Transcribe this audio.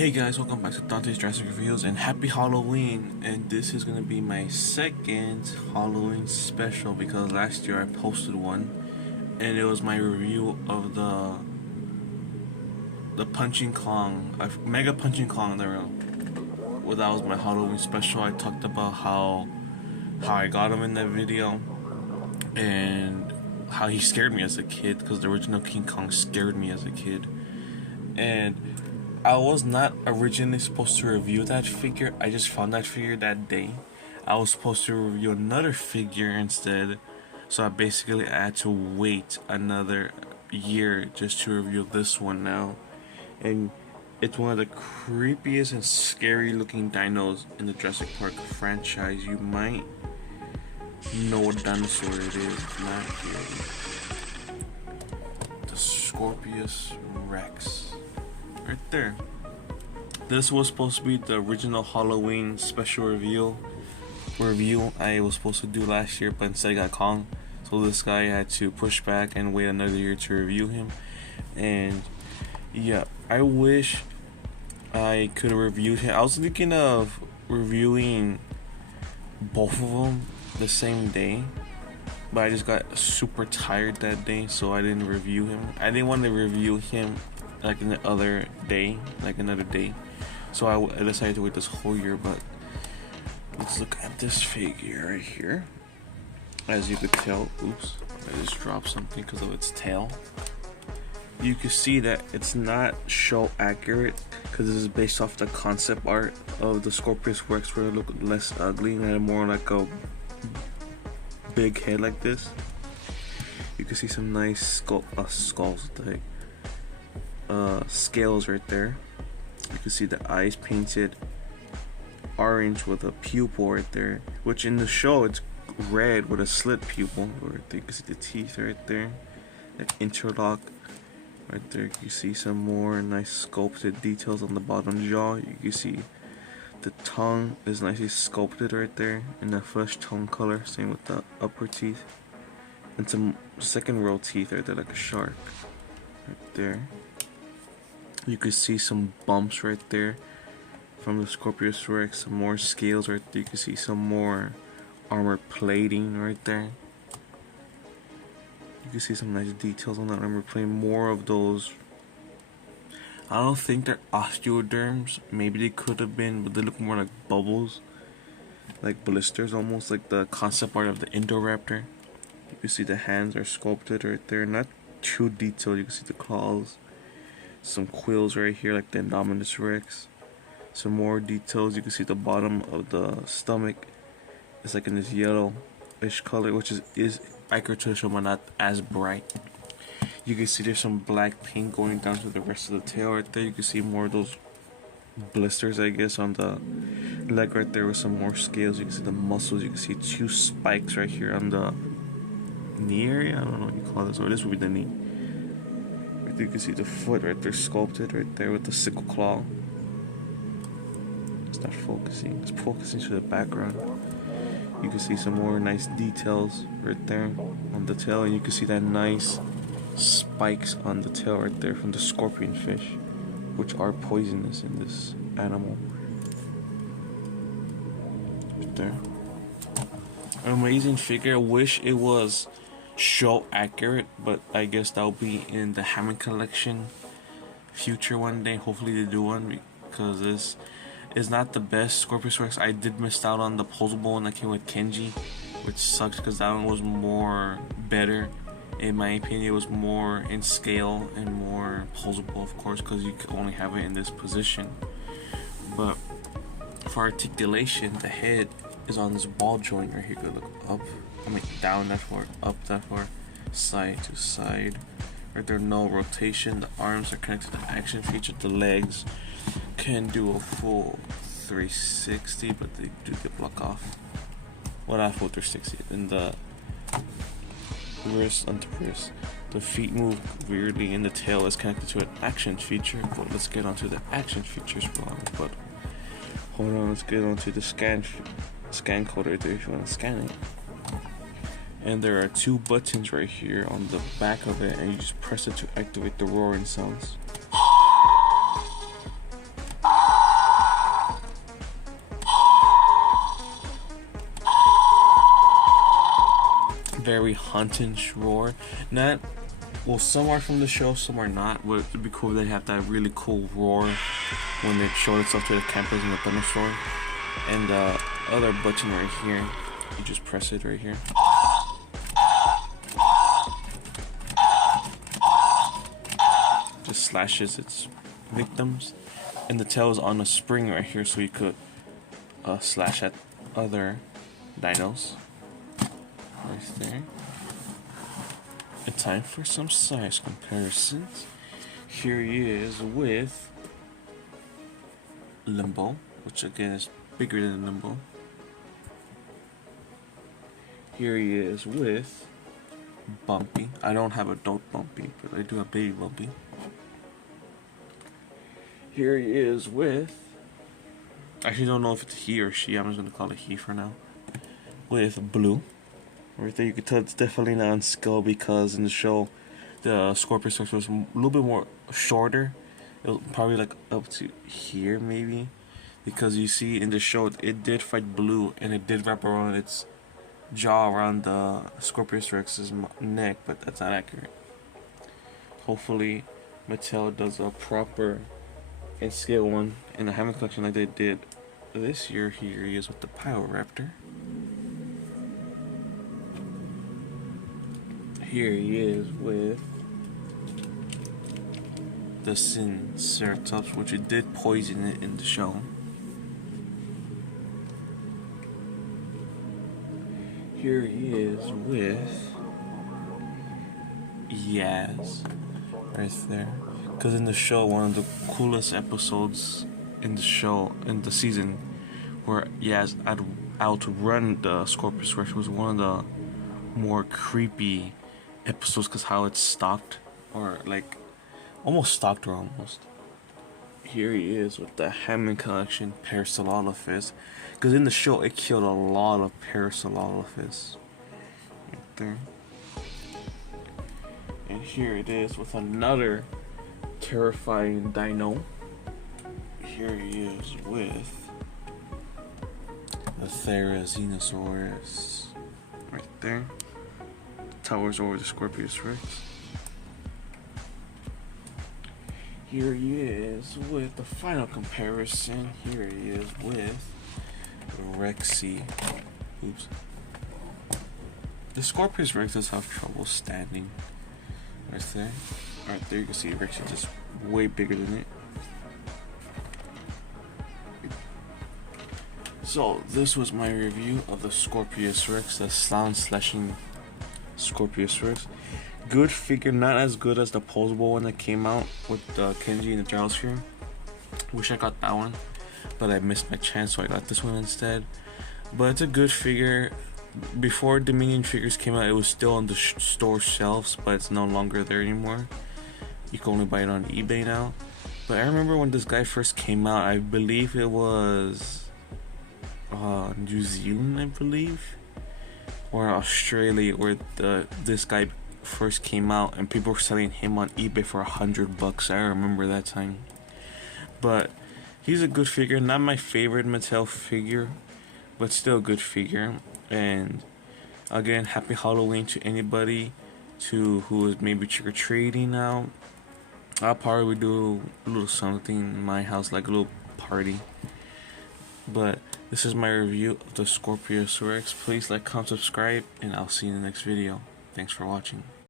Hey guys, welcome back to Dante's Drastic Reviews and happy Halloween. And this is gonna be my second Halloween special because last year I posted one and it was my review of the Punching Kong, Mega Punching Kong. Well, that was my Halloween special. I talked about how I got him in that video and how he scared me as a kid because the original King Kong scared me as a kid. And I was not originally supposed to review that figure. I just found that figure that day. I was supposed to review another figure instead. So I basically had to wait another year just to review this one now. And it's one of the creepiest and scary looking dinos in the Jurassic Park franchise. You might know what dinosaur it is. It's not here. The Scorpios Rex. Right there. This was supposed to be the original Halloween special review I was supposed to do last year, but instead I got Kong. So this guy had to push back and wait another year to review him. And yeah, I wish I could have reviewed him. I was thinking of reviewing both of them the same day, but I just got super tired that day, so I didn't review him. I didn't want to review him like another day. So I decided to wait this whole year. But let's look at this figure right here. As you could tell, oops, I just dropped something because of its tail. You can see that it's not show accurate because this is based off the concept art of the Scorpios Rex, where it looked less ugly and more like a big head like this. You can see some nice skulls, like scales right there. You can see the eyes painted orange with a pupil right there, which in the show it's red with a slit pupil right there. You can see the teeth right there, that interlock right there. You see some more nice sculpted details on the bottom jaw. You can see the tongue is nicely sculpted right there in the flesh tone color. Same with the upper teeth and some second row teeth right there, like a shark right there. You can see some bumps right there from the Scorpios Rex, some more scales right there. You can see some more armor plating right there. You can see some nice details on that armor plating. More of those. I don't think they're osteoderms. Maybe they could have been, but they look more like bubbles, like blisters, almost like the concept art of the Indoraptor. You can see the hands are sculpted right there, not too detailed. You can see the claws. Some quills right here like the Indominus Rex. Some more details. You can see the bottom of the stomach. It's like in this yellowish color, which is accurate to the show but not as bright. You can see there's some black paint going down to the rest of the tail right there. You can see more of those blisters, I guess, on the leg right there with some more scales. You can see the muscles. You can see two spikes right here on the knee area. I don't know what you call this, or this would be the knee. You can see the foot right there sculpted right there with the sickle claw. It's not focusing, it's focusing to the background. You can see some more nice details right there on the tail, and you can see that nice spikes on the tail right there from the scorpion fish, which are poisonous in this animal. Right there. An amazing figure. I wish it was show accurate, but I guess that'll be in the Hammond collection future one day. Hopefully they do one, because this is not the best Scorpios Rex. I did miss out on the posable one that came with Kenji, which sucks because that one was more better in my opinion. It was more in scale and more posable, of course, because you can only have it in this position. But for articulation, the head is on this ball joint right here. Go look up, down that far, up that far, side to side. Right there, no rotation. The arms are connected to the action feature. The legs can do a full 360, but they do get block off. Well, not full 360. And the wrist onto wrist. The feet move weirdly, and the tail is connected to an action feature. But let's get onto the action features. But hold on, let's get onto the scan code right there if you want to scan it. And there are two buttons right here on the back of it, and you just press it to activate the roaring sounds. very hunting-ish roar. Not, well, some are from the show, some are not. But it'd be cool if they have that really cool roar when they show itself to the campers in the thunderstorm. And the other button right here, you just press it right here. Just slashes its victims. And the tail is on a spring right here, so you could slash at other dinos. Right there. And time for some size comparisons. Here he is with Limbo, which again is bigger than Limbo. Here he is with Bumpy. I don't have adult Bumpy, but I do have baby Bumpy. Here he is with, I actually don't know if it's he or she, I'm just gonna call it he for now. With Blue. Right there you can tell it's definitely not on scale, because in the show the Scorpios was a little bit more shorter. It was probably like up to here maybe, because you see in the show it did fight Blue and it did wrap around its jaw around the Scorpios Rex's neck, but that's not accurate. Hopefully Mattel does a proper and scale one in the Hammond collection like they did this year. Here he is with the Pyroraptor. Here he is with the Sinceratops, which it did poison it in the show. Here he is with Yaz, right there. Because in the show, one of the coolest episodes in the show, in the season, where Yaz outrun the Scorpios Rex, was one of the more creepy episodes, because how it stalked, or like almost stalked her almost. Here he is with the Hammond collection Parasaurolophus, because in the show it killed a lot of Parasaurolophus. Right there. And here it is with another terrifying dino. Here he is with the Therizinosaurus. Right there. Towers over the Scorpios Rex. Here he is with the final comparison. Here he is with Rexy. Oops. The Scorpios Rex does have trouble standing. Right there. Right there you can see Rexy just way bigger than it. So this was my review of the Scorpios Rex, the sound slashing Scorpios Rex. Good figure, not as good as the posable one that came out with the Kenji and the Gyrosphere. Wish I got that one, but I missed my chance, so I got this one instead. But it's a good figure. Before Dominion figures came out, it was still on the store shelves, but it's no longer there anymore. You can only buy it on eBay now. But I remember when this guy first came out, I believe it was New Zealand, I believe, or Australia, where this guy first came out, and people were selling him on eBay for $100. I remember that time. But he's a good figure, not my favorite Mattel figure, but still a good figure. And again, happy Halloween to anybody who is maybe trick-or-treating now. I'll probably do a little something in my house, like a little party. But this is my review of the Scorpios Rex. Please like, comment, subscribe, and I'll see you in the next video. Thanks for watching.